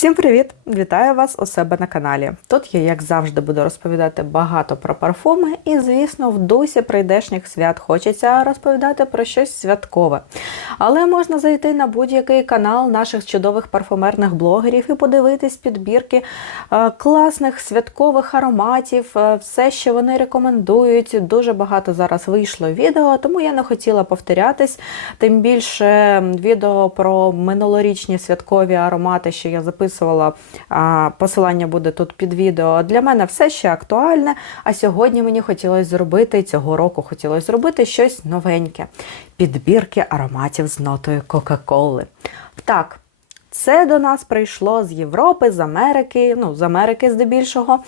Всім привіт! Вітаю вас у себе на каналі. Тут я, як завжди, буду розповідати багато про парфуми, і, звісно, в дусі прийдешніх свят хочеться розповідати про щось святкове. Але можна зайти на будь-який канал наших чудових парфумерних блогерів і подивитись підбірки е, класних святкових ароматів, е, все, що вони рекомендують. Дуже багато зараз вийшло відео, тому я не хотіла повторятись. Тим більше відео про минулорічні святкові аромати, що я записувала. А, Посилання буде тут під відео. Для мене все ще актуальне. А сьогодні мені хотілося зробити цього року хотілося зробити щось новеньке. Підбірки ароматів з нотою Кока-Коли. Так. Це до нас прийшло з Європи, з Америки, ну з Америки здебільшого.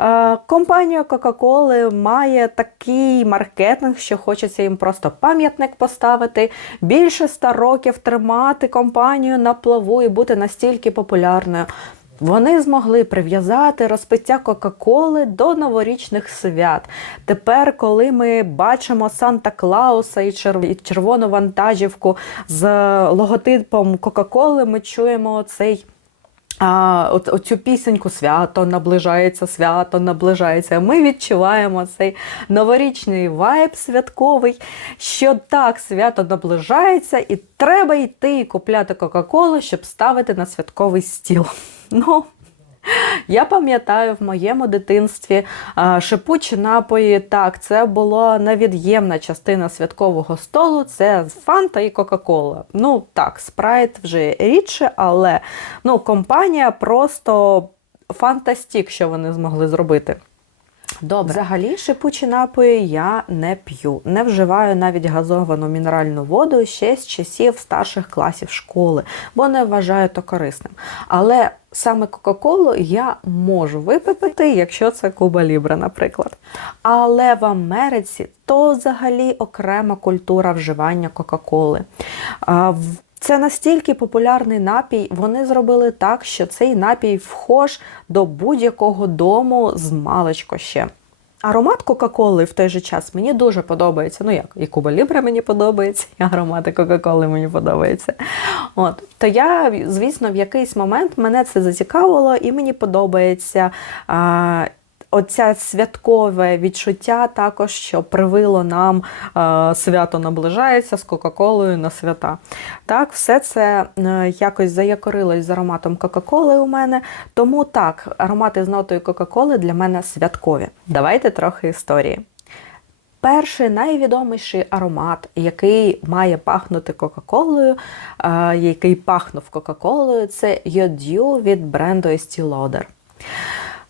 Е, компанія Coca-Cola має такий маркетинг, що хочеться їм просто пам'ятник поставити, більше ста років тримати компанію на плаву і бути настільки популярною. Вони змогли прив'язати розпиття Кока-Коли до новорічних свят. Тепер, коли ми бачимо Санта Клауса і червону вантажівку з логотипом Кока-Коли, ми чуємо цей. А, оцю пісеньку свято наближається, свято наближається. Ми відчуваємо цей новорічний вайб святковий, що так, свято наближається, і треба йти і купляти Кока-Колу, щоб ставити на святковий стіл. Ну, я пам'ятаю в моєму дитинстві шипучі напої. Так, це була невід'ємна частина святкового столу. Це Фанта і Кока-Кола. Ну так, спрайт вже рідше, але ну, компанія просто фантастік, що вони змогли зробити. Добре. Взагалі шипучі напої я не п'ю. Не вживаю навіть газовану мінеральну воду ще з часів старших класів школи, бо не вважаю то корисним. Але саме Кока-Колу я можу випити, якщо це Куба Лібра, наприклад. Але в Америці то взагалі окрема культура вживання Кока-Коли. Це настільки популярний напій, вони зробили так, що цей напій вхож до будь-якого дому з маличко ще. Аромат Кока-Коли в той же час мені дуже подобається. Ну як, і Куба Лібра мені подобається, і аромати Кока-Коли мені подобаються. От. То я, звісно, в якийсь момент мене це зацікавило, і мені подобається. А, Оця святкове відчуття також, що привило нам е, свято наближається з Кока-Колою на свята. Так, все це е, якось заякорилось з ароматом Кока-Коли у мене. Тому так, аромати з нотою Кока-Коли для мене святкові. Давайте трохи історії. Перший найвідоміший аромат, який має пахнути Кока-Колою, е, який пахнув Кока-Колою, це Йодю від бренду Estee Lauder.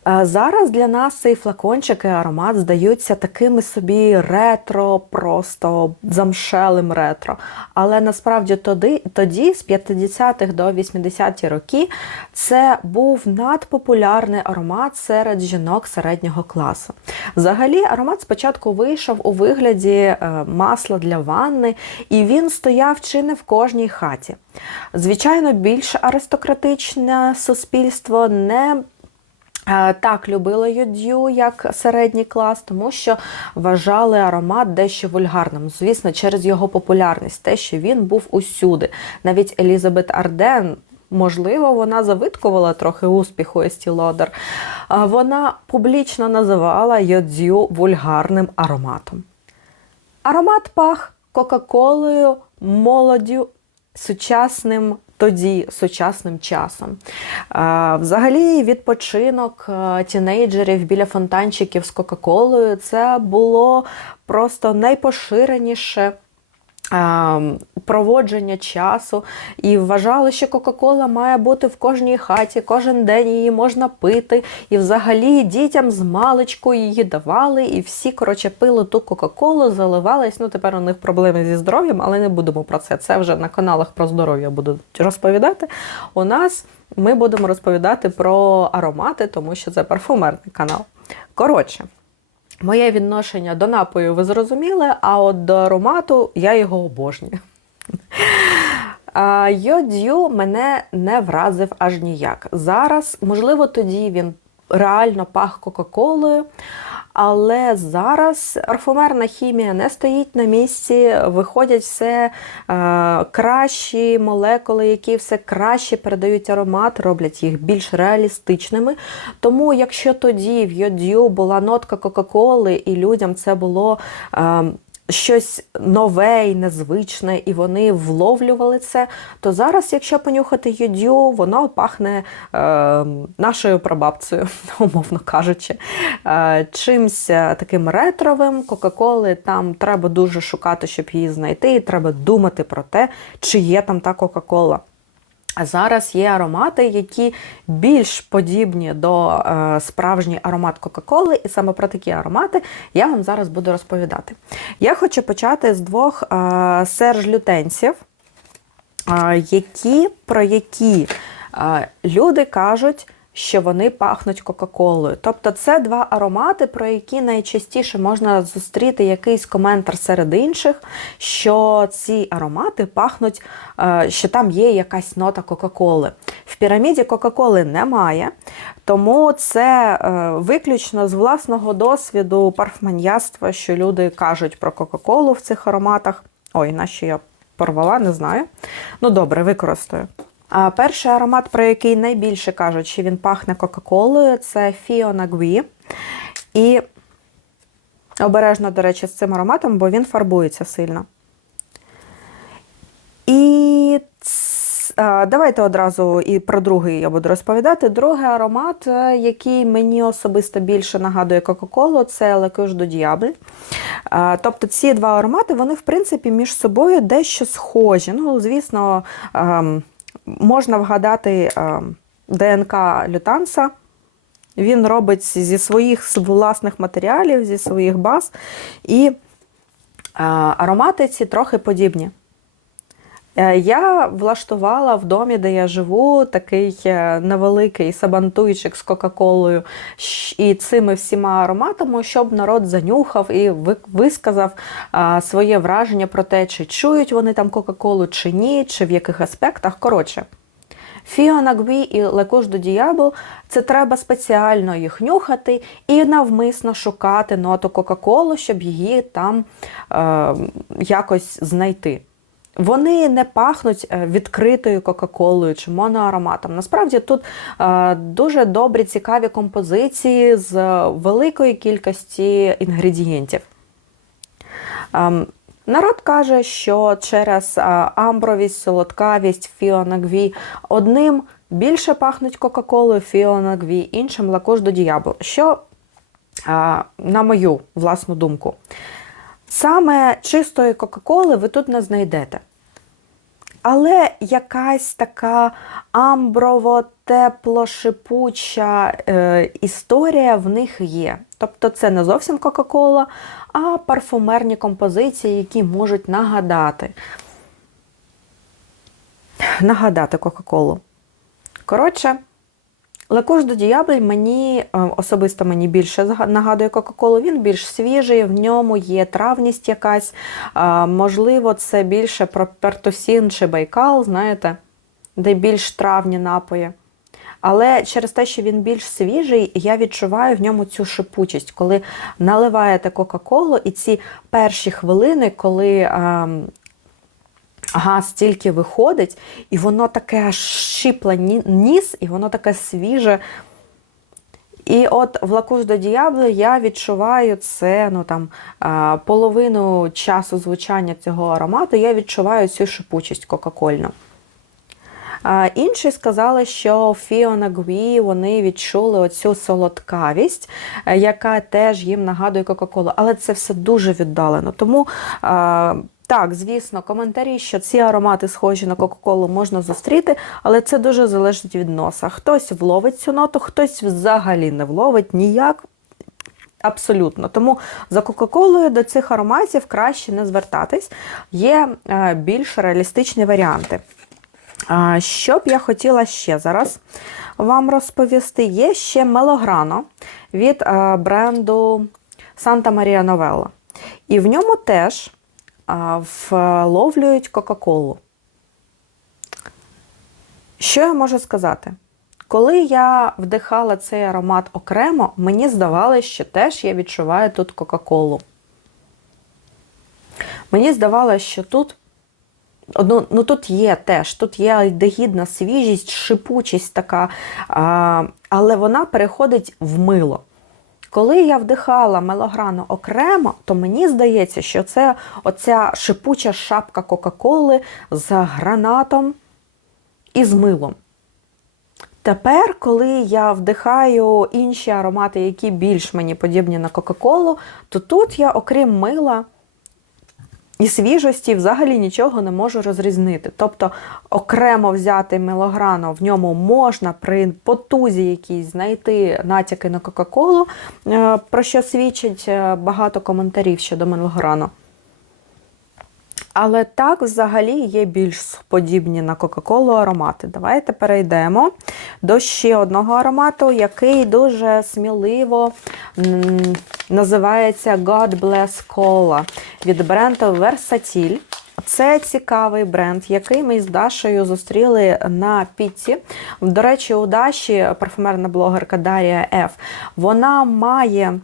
Зараз для нас цей флакончик і аромат здаються такими собі ретро, просто замшелим ретро. Але насправді тоді, з 50-х до 80-ті роки, це був надпопулярний аромат серед жінок середнього класу. Взагалі, аромат спочатку вийшов у вигляді е, масла для ванни, і він стояв чи не в кожній хаті. Звичайно, більш аристократичне суспільство не Так, любила йодю як середній клас, тому що вважали аромат дещо вульгарним. Звісно, через його популярність, те, що він був усюди. Навіть Елізабет Арден. Можливо, вона завиткувала трохи успіху Есті Лодер. Е, Вона публічно називала йодзю вульгарним ароматом. Аромат пах Кока-Колою, молоддю, сучасним тоді сучасним часом. Взагалі, відпочинок е, тінейджерів біля фонтанчиків з Кока-Колою це було просто найпоширеніше. Проводження часу і вважали, що Кока-Кола має бути в кожній хаті, кожен день її можна пити. І взагалі дітям з маличку її давали, і всі коротше пили ту Кока-Колу, заливались. Ну тепер у них проблеми зі здоров'ям, але не будемо про це. Це вже на каналах про здоров'я буду розповідати. У нас ми будемо розповідати про аромати, тому що це парфумерний канал. Коротше. Моє відношення до напою ви зрозуміли, а от до аромату я його обожнюю. Йодю мене не вразив аж ніяк. Зараз, можливо, тоді він реально пах Кока-Колою, Але зараз парфумерна хімія не стоїть на місці, виходять все е, кращі молекули, які все краще передають аромат, роблять їх більш реалістичними. Тому, якщо тоді в Йодю була нотка Кока-Коли, і людям це було. Е, щось нове і незвичне, і вони вловлювали це. То зараз, якщо понюхати юдю, воно пахне е, нашою прабабцею, умовно кажучи, е, чимсь таким ретровим. Кока-коли там треба дуже шукати, щоб її знайти, і треба думати про те, чи є там та Кока-Кола. Зараз є аромати, які більш подібні до е, справжній аромат Кока-Коли, і саме про такі аромати я вам зараз буду розповідати. Я хочу почати з двох е, серж-лютенців, е, які, про які е, люди кажуть, що вони пахнуть Кока-Колою. Тобто це два аромати, про які найчастіше можна зустріти якийсь коментар серед інших, що ці аромати пахнуть, е, що там є якась нота Кока-Коли. В піраміді Кока-Коли немає, тому це е, виключно з власного досвіду парфманьяства, що люди кажуть про Кока-Колу в цих ароматах. Ой, нащо я порвала, не знаю. Ну, добре, використаю. Перший аромат, про який найбільше кажуть, що він пахне Кока-Колою, це Fiona Gui. І обережно, до речі, з цим ароматом, бо він фарбується сильно. І давайте одразу і про другий я буду розповідати. Другий аромат, е, який мені особисто більше нагадує Кока-Колу, це Лекуш до Діабль. Тобто ці два аромати, вони, в принципі, між собою дещо схожі. Ну, звісно, ем, можна вгадати е, ДНК лютанса. Він робить зі своїх власних матеріалів, зі своїх баз, і е, аромати ці трохи подібні. Е, я влаштувала в домі, де я живу, такий невеликий сабантуйчик з Кока-Колою і цими всіма ароматами, щоб народ занюхав і висказав своє враження про те, чи чують вони там Кока-Колу, чи ні, чи в яких аспектах. Коротше. Фіона Гві і Лекуш до Діабл це треба спеціально їх нюхати і навмисно шукати ноту Кока-Колу, щоб її там е, якось знайти. Вони не пахнуть е, відкритою Кока-Колою чи моноароматом. Насправді тут е, дуже добрі, цікаві композиції з великої кількості інгредієнтів. Ем, народ каже, що через е, амбровість, солодкавість, фіонагві одним більше пахнуть Кока-Колою, фіонагві, іншим лакош до діябл. Що, на мою власну думку, Саме чистої Кока-Коли ви тут не знайдете. Але якась така амброво тепло шипуча е, історія в них є. Тобто це не зовсім Кока-Кола, а парфумерні композиції, які можуть нагадати нагадати Кока-Колу. Коротше, Лакуш до Діабль мені е, особисто мені більше нагадує Кока-Колу, він більш свіжий, в ньому є травність якась. Можливо, це більше про Пертусін чи Байкал, знаєте, де більш травні напої. Але через те, що він більш свіжий, я відчуваю в ньому цю шипучість, коли наливаєте Кока-Колу, і ці перші хвилини, коли ем, газ тільки виходить, і воно таке щипле ніс, і воно таке свіже. І от в лакуш до діябли я відчуваю це ну там половину часу звучання цього аромату, я відчуваю цю шипучість кока-кольну. Інші сказали, що Фіона Гві вони відчули оцю солодкавість, е, яка теж їм нагадує Кока-Колу. Але це все дуже віддалено. Тому так, звісно, коментарі, що ці аромати схожі на Кока-Колу, можна зустріти, але це дуже залежить від носа. Хтось вловить цю ноту, хтось взагалі не вловить ніяк. Абсолютно. Тому за Кока-Колою до цих ароматів краще не звертатись, є е, більш реалістичні варіанти. Що б я хотіла ще зараз вам розповісти, є ще мелограно від е, бренду Santa Maria Novella. І в ньому теж вловлюють Кока-Колу. Що я можу сказати? Коли я вдихала цей аромат окремо, мені здавалося, що теж я відчуваю тут Кока-Колу. Мені здавалося, що тут ну, ну тут є теж, тут є дегідна свіжість, шипучість така, а, але вона переходить в мило. Коли я вдихала мелограну окремо, то мені здається, що це оця шипуча шапка Кока-Коли з гранатом і з милом. Тепер, коли я вдихаю інші аромати, які більш мені подібні на Кока-Колу, то тут я, окрім мила, і свіжості взагалі нічого не можу розрізнити. Тобто окремо взяти мелограно, в ньому можна при потузі якійсь знайти натяки на Кока-Колу, е, про що свідчить е, багато коментарів щодо мелограну. Але так, взагалі, є більш подібні на Кока-Колу аромати. Давайте перейдемо до ще одного аромату, який дуже сміливо називається God Bless Cola від бренду Versatil. Це цікавий бренд, який ми з Дашею зустріли на піці. До речі, у Даші парфумерна блогерка Дарія Ф. Вона має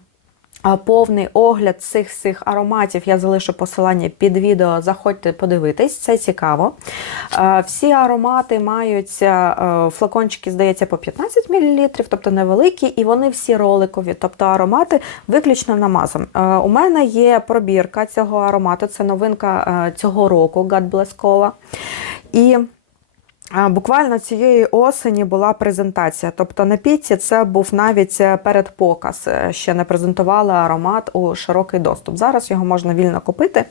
повний огляд цих цих ароматів я залишу посилання під відео. Заходьте подивитись, це цікаво. Всі аромати мають флакончики, здається, по 15 мл, тобто невеликі, і вони всі роликові, тобто аромати виключно намазом. У мене є пробірка цього аромату, це новинка цього року God Bless Cola. І Буквально цієї осені була презентація. Тобто на піці це був навіть е, передпоказ, е, ще не презентували аромат у широкий доступ. Зараз його можна вільно купити.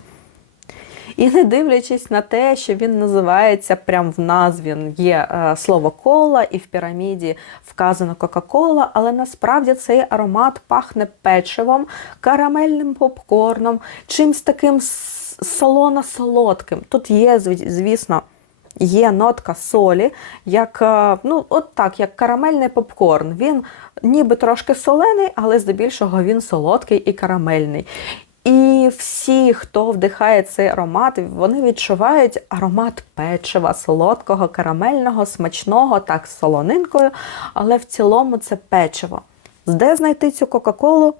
І не дивлячись на те, що він називається прямо в назві, є е, слово кола, і в піраміді вказано Кока-Кола, але насправді цей аромат пахне печивом, карамельним попкорном, чимсь таким солоно-солодким. Тут є, звісно є нотка солі, як е, ну, от так, як карамельний попкорн. Він ніби трошки солений, але здебільшого він солодкий і карамельний. І всі, хто вдихає цей аромат, вони відчувають аромат печива, солодкого, карамельного, смачного, так, солонинкою, але в цілому це печиво. Де знайти цю Кока-Колу?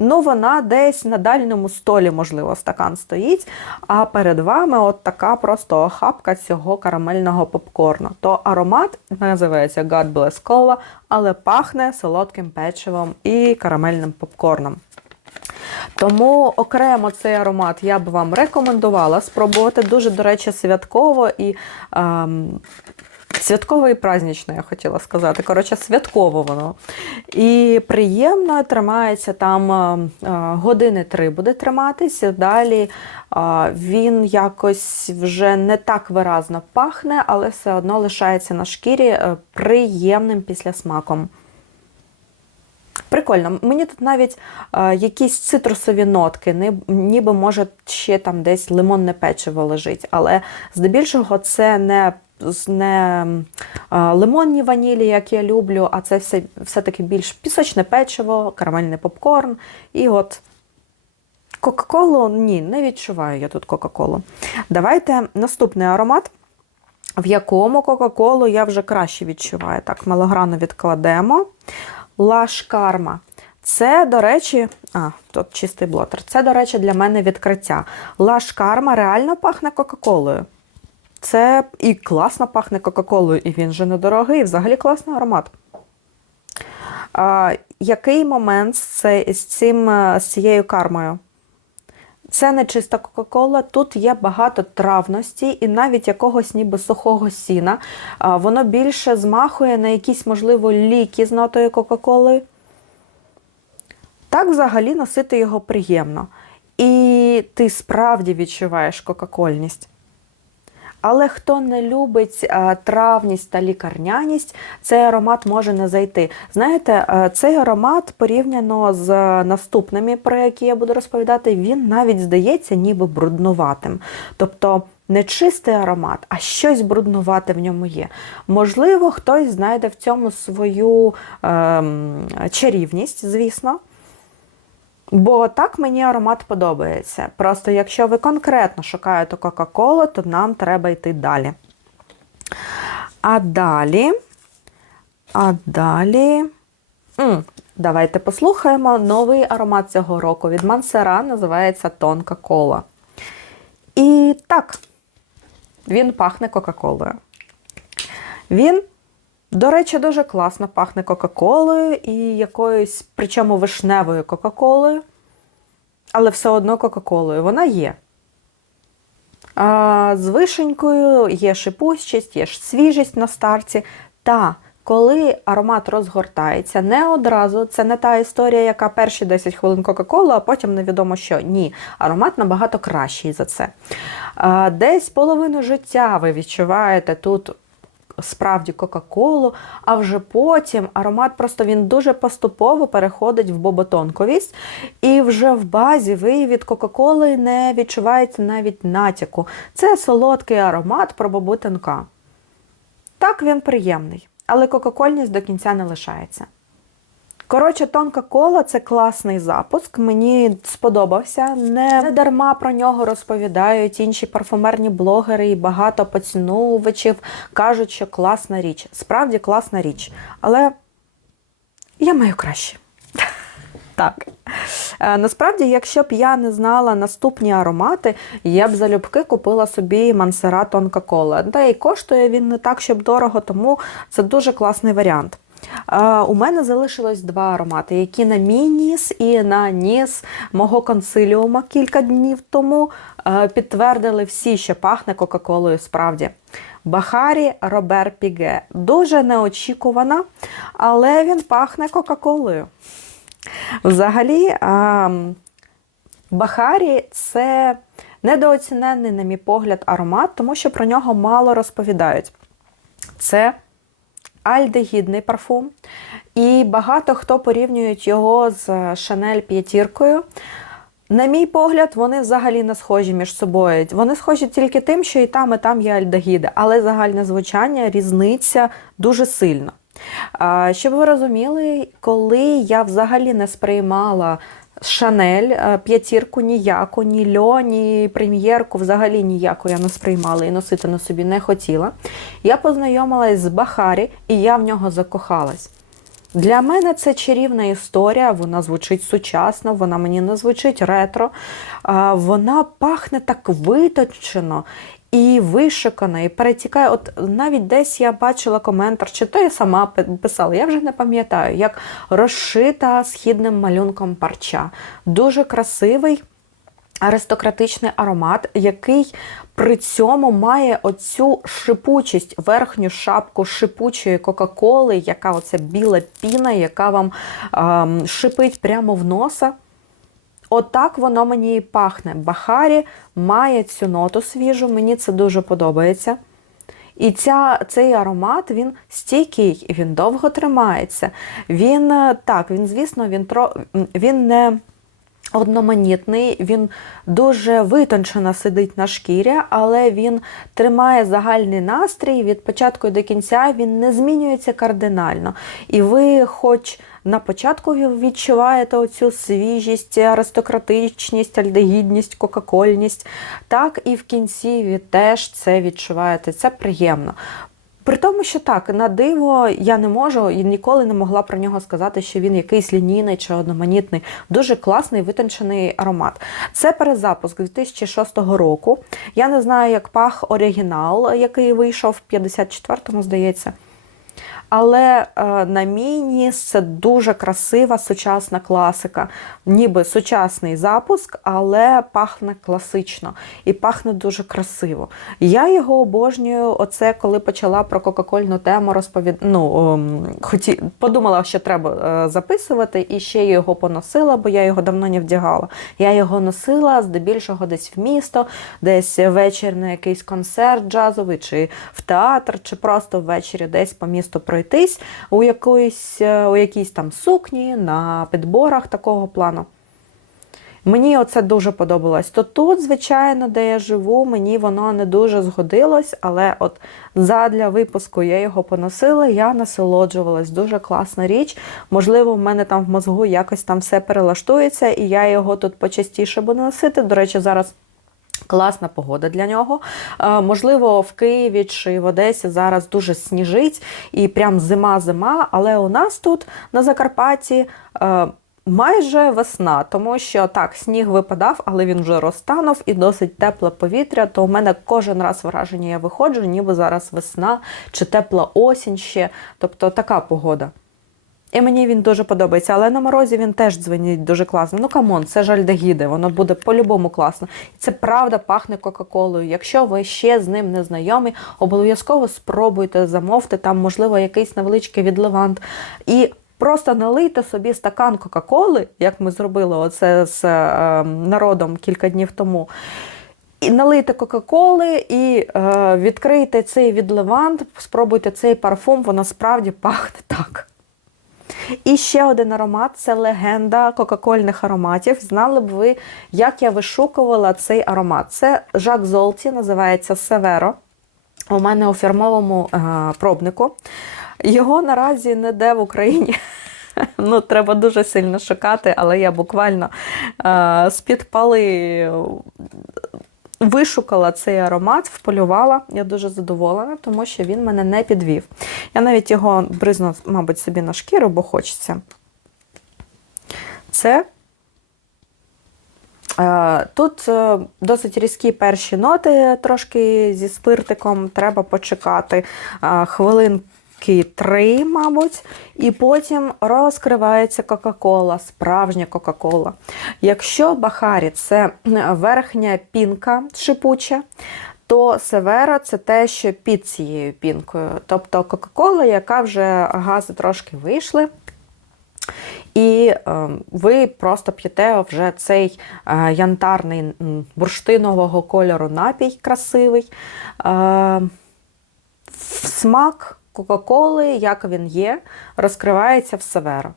Ну, вона десь на дальньому столі, можливо, стакан стоїть, а перед вами от така просто охапка цього карамельного попкорну. То аромат називається God Bless Cola, але пахне солодким печивом і карамельним попкорном. Тому окремо цей аромат я б вам рекомендувала спробувати. Дуже, до речі, святково і ем, Святкове і праздничне, я хотіла сказати. Коротше, святково воно. І приємно тримається там е, е, години три буде триматися. Далі е, він якось вже не так виразно пахне, але все одно лишається на шкірі приємним післясмаком. Прикольно, мені тут навіть е, якісь цитрусові нотки, ніби може ще там десь лимонне печиво лежить, але здебільшого це не не лимонні ванілі, як я люблю, а це все, все-таки більш пісочне печиво, карамельний попкорн. І от Кока-Колу ні, не відчуваю я тут Кока-Колу. Давайте наступний аромат, в якому Кока-Колу я вже краще відчуваю. Так, мелограну відкладемо. Лаш Карма. Це, до речі, а, тут чистий блотер. Це, до речі, для мене відкриття. Лаш Карма реально пахне Кока-Колою. Це і класно пахне Кока-Колою, і він же недорогий, взагалі класний аромат. А, Який момент з, цим, е, з цією кармою? Це не чиста Кока-Кола, тут є багато травності і навіть якогось ніби сухого сіна. А, Воно більше змахує на якісь, можливо, ліки з нотою Кока-Коли. Так взагалі носити його приємно. І ти справді відчуваєш кока-кольність. Але хто не любить е, травність та лікарняність, цей аромат може не зайти. Знаєте, е, цей аромат порівняно з наступними, про які я буду розповідати, він навіть здається ніби бруднуватим. Тобто не чистий аромат, а щось бруднувате в ньому є. Можливо, хтось знайде в цьому свою ем, чарівність, звісно. Бо так мені аромат подобається. Просто якщо ви конкретно шукаєте Кока-Колу, то нам треба йти далі. А далі А далі. М, давайте послухаємо новий аромат цього року від Мансера, називається Тонка Кола. І так, він пахне Кока-Колою. Він, до речі, дуже класно пахне Кока-Колою і якоюсь, причому вишневою Кока-Колою, але все одно Кока-Колою. Вона є. А, з вишенькою є шипучість, є свіжість на старті. Та коли аромат розгортається, не одразу, це не та історія, яка перші 10 хвилин Кока-Колу, а потім невідомо що. Ні, аромат набагато кращий за це. Десь половину життя ви відчуваєте тут. Справді Кока-Колу, а вже потім аромат просто він дуже поступово переходить в боботонковість, і вже в базі ви від Кока-Коли не відчуваєте навіть натяку. Це солодкий аромат про бобутинка. Так він приємний, але кока-кольність до кінця не лишається. Коротше, тонка кола це класний запуск. Мені сподобався. Не, не дарма про нього розповідають інші парфумерні блогери і багато поціновувачів кажуть, що класна річ. Справді класна річ. Але я маю краще. Так. Е, Насправді, якщо б я не знала наступні аромати, я б залюбки купила собі Мансера Тонка Кола. Та й коштує він не так, щоб дорого, тому це дуже класний варіант. У мене залишилось два аромати, які на мій ніс і на ніс мого консиліума кілька днів тому підтвердили всі, що пахне Кока-Колою справді. Бахарі Робер Піге. Дуже неочікувана, але він пахне Кока-Колою. Взагалі, Бахарі це недооцінений, на мій погляд, аромат, тому що про нього мало розповідають. Це альдегідний парфум, і багато хто порівнюють його з Шанель п'ятіркою. На мій погляд, вони взагалі не схожі між собою. Вони схожі тільки тим, що і там, і там є альдегіди, але загальне звучання різниця дуже сильно. Щоб ви розуміли, коли я взагалі не сприймала Шанель, е, п'ятірку ніяку, ні льо, ні прем'єрку, взагалі ніяку я не сприймала і носити на собі не хотіла. Я познайомилась з Бахарі, і я в нього закохалась. Для мене це чарівна історія, вона звучить сучасно, вона мені не звучить ретро. Вона пахне так виточено і вишикано, і перетікає. От навіть десь я бачила коментар, чи то я сама писала, я вже не пам'ятаю, як розшита східним малюнком парча. Дуже красивий. Аристократичний аромат, який при цьому має оцю шипучість, верхню шапку шипучої Кока-Коли, яка оця біла піна, яка вам ем, шипить прямо в носа. Отак воно мені і пахне. Бахарі має цю ноту свіжу, мені це дуже подобається. І ця, цей аромат він стійкий, він довго тримається. Він так, він, звісно, він, він не одноманітний, він дуже витончено сидить на шкірі, але він тримає загальний настрій від початку до кінця, він не змінюється кардинально. І ви, хоч на початку відчуваєте оцю свіжість, аристократичність, альдегідність, кока-кольність, так і в кінці ви теж це відчуваєте. Це приємно. При тому, що так, на диво я не можу і ніколи не могла про нього сказати, що він якийсь лінійний чи одноманітний, дуже класний витончений аромат. Це перезапуск 2006 року. Я не знаю, як пах оригінал, який вийшов в 54-му, здається. Але е, на мій ніс це дуже красива сучасна класика, ніби сучасний запуск, але пахне класично і пахне дуже красиво. Я його обожнюю. Оце коли почала про кока-кольну тему розповідати. Ну, ем, хоті... подумала, що треба е, записувати, і ще його поносила, бо я його давно не вдягала. Я його носила здебільшого десь в місто, десь ввечері на якийсь концерт джазовий, чи в театр, чи просто ввечері десь по місту пройтись у якоїсь, у якійсь там сукні, на підборах такого плану. Мені оце дуже подобалось. То тут, звичайно, де я живу, мені воно не дуже згодилось, але от задля випуску я його поносила, я насолоджувалась. Дуже класна річ. Можливо, в мене там в мозгу якось там все перелаштується, і я його тут почастіше буду носити. До речі, зараз Класна погода для нього. Е, можливо, в Києві чи в Одесі зараз дуже сніжить і прям зима-зима, але у нас тут на Закарпатті. е, Майже весна, тому що так, сніг випадав, але він вже розтанув і досить тепле повітря. То у мене кожен раз враження я виходжу, ніби зараз весна чи тепла осінь ще. Тобто така погода. І мені він дуже подобається, але на морозі він теж дзвенить дуже класно. Ну камон, це ж альдегіди, воно буде по-любому класно. Це правда пахне Кока-Колою. Якщо ви ще з ним не знайомі, обов'язково спробуйте замовте там, можливо, якийсь невеличкий відливант. І просто налийте собі стакан Кока-Коли, як ми зробили оце з е, народом кілька днів тому. І налийте Кока-Коли і е, відкрийте цей відливант, спробуйте цей парфум, воно справді пахне так. І ще один аромат це легенда кока-кольних ароматів. Знали б ви, як я вишукувала цей аромат. Це Жак Золті, називається Северо. У мене у фірмовому е, пробнику. Його наразі ніде в Україні. Ну, треба дуже сильно шукати, але я буквально е, з-під пали вишукала цей аромат, вполювала. Я дуже задоволена, тому що він мене не підвів. Я навіть його бризну, мабуть, собі на шкіру, бо хочеться. Це е, Тут е, досить різкі перші ноти, трошки зі спиртиком, треба почекати е, хвилинки три, мабуть, і потім розкривається Кока-Кола, справжня Кока-Кола. Якщо Бахарі це верхня пінка шипуча, то Севера це те, що під цією пінкою. Тобто Кока-Кола, яка вже гази трошки вийшли. І е, ви просто п'єте вже цей е, янтарний бурштинового кольору напій красивий. Е, смак Кока-Коли, як він є, розкривається в Северо.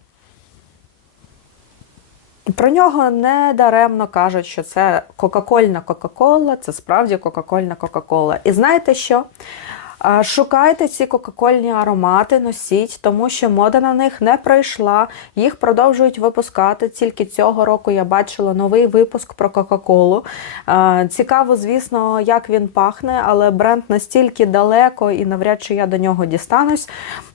Про нього не даремно кажуть, що це Кока-Кольна Кока-Кола, це справді Кока-Кольна Кока-Кола. І знаєте що? Шукайте ці кока-кольні аромати, носіть, тому що мода на них не пройшла. Їх продовжують випускати. Тільки цього року я бачила новий випуск про Кока-Колу. Цікаво, звісно, як він пахне, але бренд настільки далеко і навряд чи я до нього дістанусь.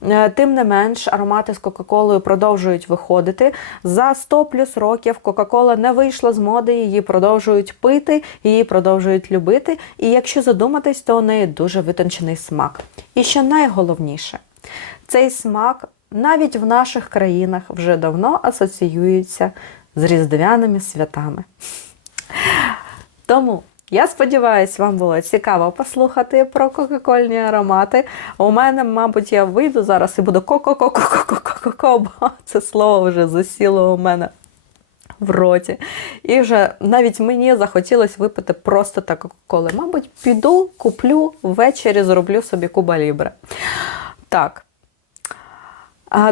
Е, Тим не менш, аромати з Кока-Колою продовжують виходити. За 100 плюс років Кока-Кола не вийшла з моди, її продовжують пити, її продовжують любити. І якщо задуматись, то у неї дуже витончений смак. І що найголовніше, цей смак навіть в наших країнах вже давно асоціюється з різдвяними святами. Тому я сподіваюся, вам було цікаво послухати про кока-кольні аромати. У мене, мабуть, я вийду зараз і буду ко-ко-ко-ко-ко-ко-ко, бо це слово вже засіло у мене в роті. І вже навіть мені захотілося випити просто так кока-коли. Мабуть, піду, куплю ввечері, зроблю собі куба лібре. Так.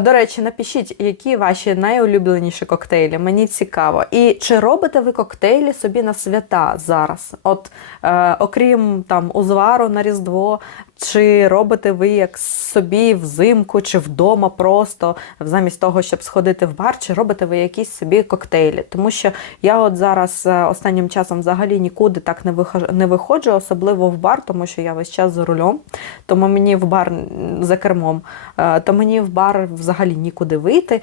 До речі, напишіть, які ваші найулюбленіші коктейлі. Мені цікаво. І чи робите ви коктейлі собі на свята зараз? От, е, окрім там узвару на Різдво, чи робите ви як собі взимку, чи вдома просто, замість того, щоб сходити в бар, чи робите ви якісь собі коктейлі? Тому що я от зараз е, останнім часом взагалі нікуди так не виходжу, особливо в бар, тому що я весь час за рулем, тому мені в бар за кермом, е, то мені в бар взагалі нікуди вийти. Е,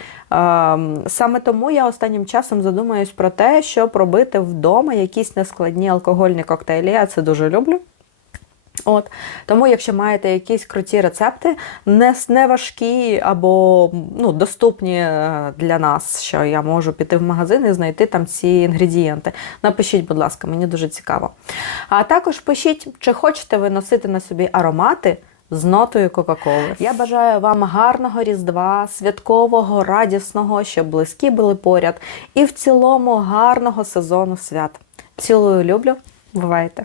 Саме тому я останнім часом задумаюсь про те, щоб робити вдома якісь нескладні алкогольні коктейлі. Я це дуже люблю. От Тому, якщо маєте якісь круті рецепти, не, не важкі або ну, доступні е, для нас, що я можу піти в магазин і знайти там ці інгредієнти. Напишіть, будь ласка, мені дуже цікаво. А також пишіть, чи хочете ви носити на собі аромати з нотою Кока-Коли. Я бажаю вам гарного різдва, святкового, радісного, щоб близькі були поряд, і в цілому гарного сезону свят. Цілую, люблю, бувайте!